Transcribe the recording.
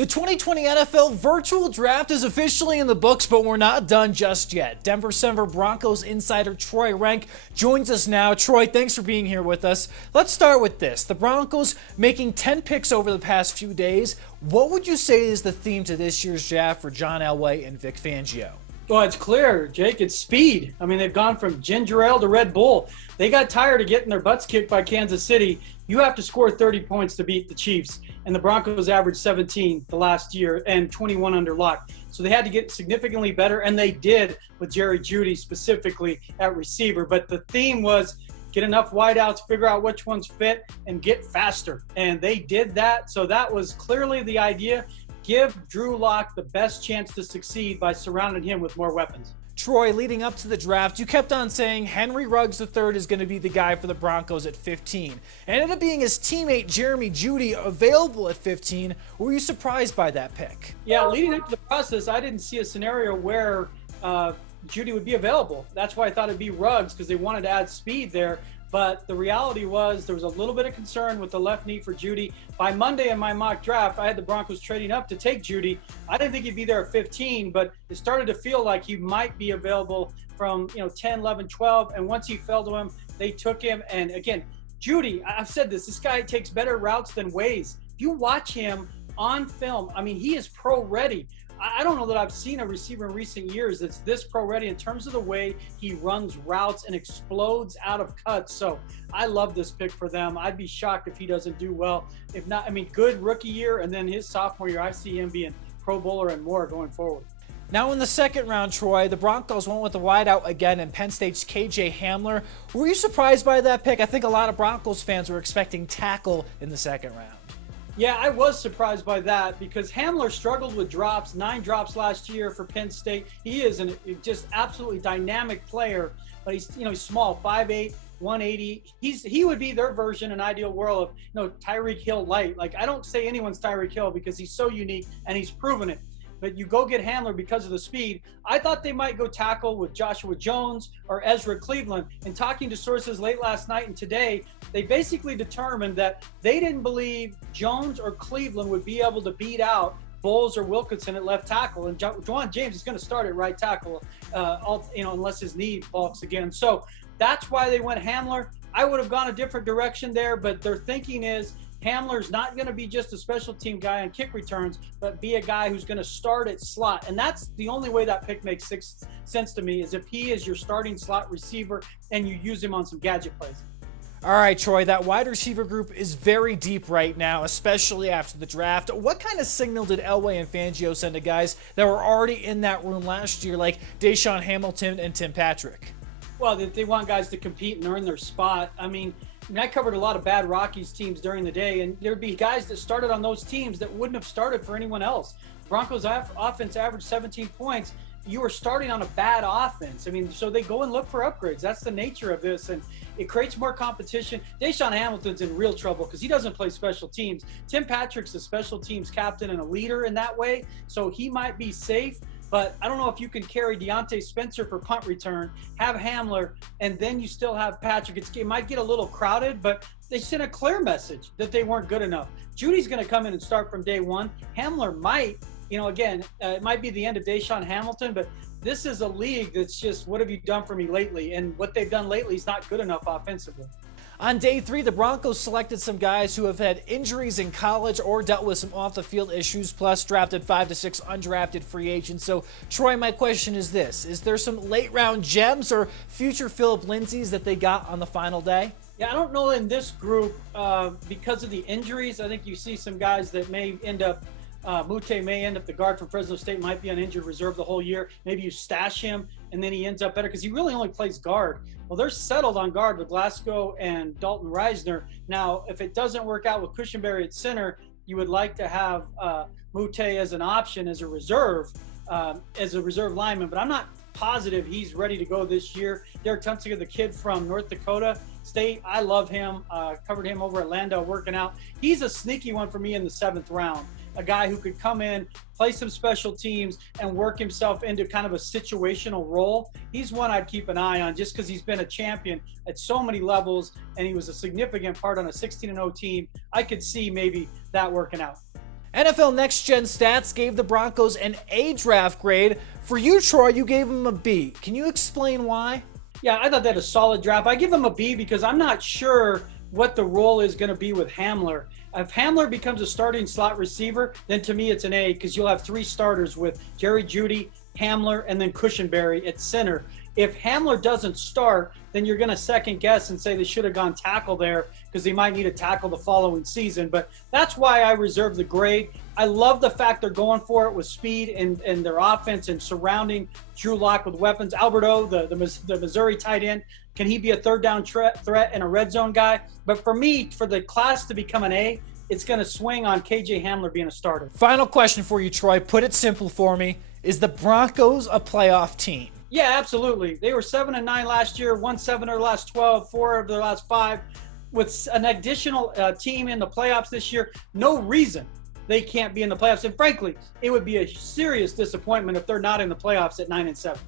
The 2020 NFL virtual draft is officially in the books, but we're not done just yet. Denver Broncos insider Troy Renck joins us now. Troy, thanks for being here with us. Let's start with this. The Broncos making 10 picks over the past few days. What would you say is the theme to this year's draft for John Elway and Vic Fangio? Well, it's clear, Jake. It's speed. I mean, they've gone from ginger ale to Red Bull. They got tired of getting their butts kicked by Kansas City. You have to score 30 points to beat the Chiefs. And the Broncos averaged 17 the last year and 21 under lock. So they had to get significantly better, and they did with Judy specifically at receiver. But the theme was get enough wideouts, figure out which ones fit, and get faster. And they did that. So that was clearly the idea. Give Drew Lock the best chance to succeed by surrounding him with more weapons. Troy, leading up to the draft, you kept on saying Henry Ruggs III is going to be the guy for the Broncos at 15. It ended up being his teammate Jeremy Judy available at 15. Were you surprised by that pick? Yeah, leading up to the process, I didn't see a scenario where Judy would be available. That's why I thought it'd be Ruggs, because they wanted to add speed there. But the reality was there was a little bit of concern with the left knee for Judy. By Monday in my mock draft, I had the Broncos trading up to take Judy. I didn't think he'd be there at 15, but it started to feel like he might be available from 10, 11, 12. And once he fell to him, they took him. And again, Judy, I've said this guy takes better routes than Waze. If you watch him on film, I mean, he is pro ready. I don't know that I've seen a receiver in recent years that's this pro ready in terms of the way he runs routes and explodes out of cuts. So I love this pick for them. I'd be shocked if he doesn't do well. If not, I mean, good rookie year, and then his sophomore year, I see him being Pro Bowler and more going forward. Now in the second round, Troy, the Broncos went with the wideout again in Penn State's KJ Hamler. Were you surprised by that pick? I think a lot of Broncos fans were expecting tackle in the second round. Yeah, I was surprised by that because Hamler struggled with drops, 9 drops last year for Penn State. He is a just absolutely dynamic player, but he's small, 5'8", 180. He would be their version in ideal world of Tyreek Hill light. Like, I don't say anyone's Tyreek Hill because he's so unique and he's proven it. But you go get Hamler because of the speed. I thought they might go tackle with Joshua Jones or Ezra Cleveland. And talking to sources late last night and today, they basically determined that they didn't believe Jones or Cleveland would be able to beat out Bowles or Wilkinson at left tackle. And Juwan James is going to start at right tackle, unless his knee balks again. So that's why they went Hamler. I would have gone a different direction there, but their thinking is Hamler's not going to be just a special team guy on kick returns, but be a guy who's going to start at slot. And that's the only way that pick makes sense to me, is if he is your starting slot receiver and you use him on some gadget plays. All right, Troy, that wide receiver group is very deep right now, especially after the draft. What kind of signal did Elway and Fangio send to guys that were already in that room last year, like Deshaun Hamilton and Tim Patrick? Well, they want guys to compete and earn their spot. I mean, I covered a lot of bad Rockies teams during the day, and there'd be guys that started on those teams that wouldn't have started for anyone else. Broncos offense averaged 17 points. You were starting on a bad offense. I mean, so they go and look for upgrades. That's the nature of this, and it creates more competition. Deshaun Hamilton's in real trouble because he doesn't play special teams. Tim Patrick's a special teams captain and a leader in that way, so he might be safe. But I don't know if you can carry Deontay Spencer for punt return, have Hamler, and then you still have Patrick. It might get a little crowded, but they sent a clear message that they weren't good enough. Judy's going to come in and start from day one. Hamler might, it might be the end of Deshaun Hamilton, but this is a league that's just, what have you done for me lately? And what they've done lately is not good enough offensively. On day 3, the Broncos selected some guys who have had injuries in college or dealt with some off-the-field issues, plus drafted 5 to 6 undrafted free agents. So, Troy, my question is this. Is there some late-round gems or future Phillip Lindsays that they got on the final day? Yeah, I don't know in this group because of the injuries. I think you see some guys that may end up Mute may end up, the guard from Fresno State, might be on injured reserve the whole year. Maybe you stash him and then he ends up better because he really only plays guard. Well, they're settled on guard with Glasgow and Dalton Reisner. Now, if it doesn't work out with Cushenberry at center, you would like to have Mute as an option as a reserve lineman. But I'm not positive he's ready to go this year. Derek Tunsiger, the kid from North Dakota State, I love him. Covered him over at Landau working out. He's a sneaky one for me in the 7th round. A guy who could come in, play some special teams, and work himself into kind of a situational role. He's one I'd keep an eye on just because he's been a champion at so many levels, and he was a significant part on a 16-0 team. I could see maybe that working out. NFL Next Gen Stats gave the Broncos an A draft grade. For you, Troy, you gave them a B. Can you explain why? Yeah, I thought they had a solid draft. I give them a B because I'm not sure what the role is going to be with Hamler. If Hamler becomes a starting slot receiver, then to me it's an A because you'll have 3 starters with Jerry Judy, Hamler, and then Cushionberry at center. If Hamler doesn't start, then you're going to second guess and say they should have gone tackle there because they might need a tackle the following season. But that's why I reserve the grade. I love the fact they're going for it with speed and their offense and surrounding Drew Lock with weapons. Alberto, the Missouri tight end, can he be a third down threat and a red zone guy? But for me, for the class to become an A, it's going to swing on KJ Hamler being a starter. Final question for you, Troy. Put it simple for me. Is the Broncos a playoff team? Yeah, absolutely. They were 7-9 last year, won 7 of their last 12, 4 of their last 5. With an additional team in the playoffs this year, no reason they can't be in the playoffs. And frankly, it would be a serious disappointment if they're not in the playoffs at 9-7.